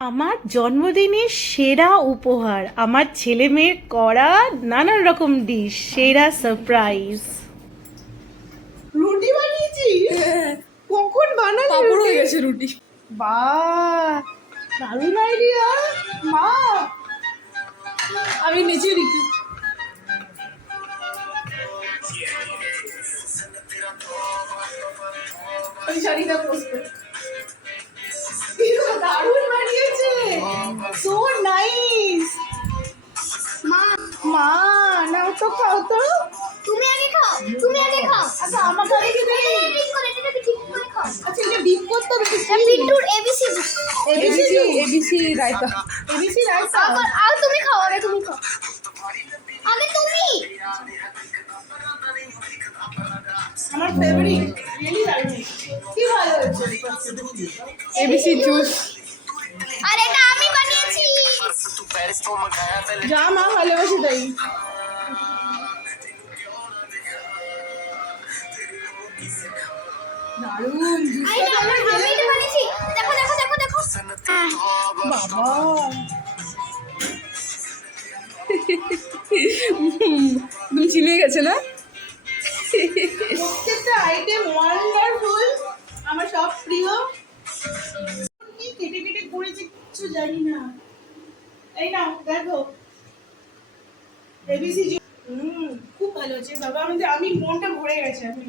আমার জন্মদিনের সেরা উপহার আমার ছেলে মেয়ের করা নানান রকম ডিশ, সেরা সারপ্রাইজ। রুটি বানিয়েছি? কখন বানালি? পাপড় হয়ে গেছে রুটি। বাহ, দারুণ আইডিয়া মা। আমি নিচে রেখে ওই শাড়িটা পোস্ট কর। দারুণ বানিয়েছে, সো নাইস। মা মা নাও তো, খাও তো। তুমি আগে খাও, তুমি আগে খাও। আচ্ছা আমাকে আগে কি দেবে? ঠিক করে এটাকে ঠিক করে খাও। আচ্ছা এটা ডিপ করতে হবে। এটা beetroot ABC ABC raita. ABC rice. আবার আর তুমি খাও, আগে তুমি খাও, আগে তুমি। আমার ফেভারিট, রিয়েলি দারুণ। কি ভালো হয়েছে। ABC juice. আর এটা আমি বানিয়েছি। যা মা ভালোবাসি তাই। দারুণ। এটা আমি এটা বানিয়েছি। দেখো দেখো দেখো দেখো। বাবা তুমি চিনে গেছে না? প্রত্যেকটা আইটেম ওয়ান্ডারফুল, আমার সব প্রিয়। কি কেটে কেটে করেছে কিছু জানি না। এই নাও দেখো, এবিসি খুব ভালো হয়েছে বাবা। আমি মনটা ভরে গেছে এখন।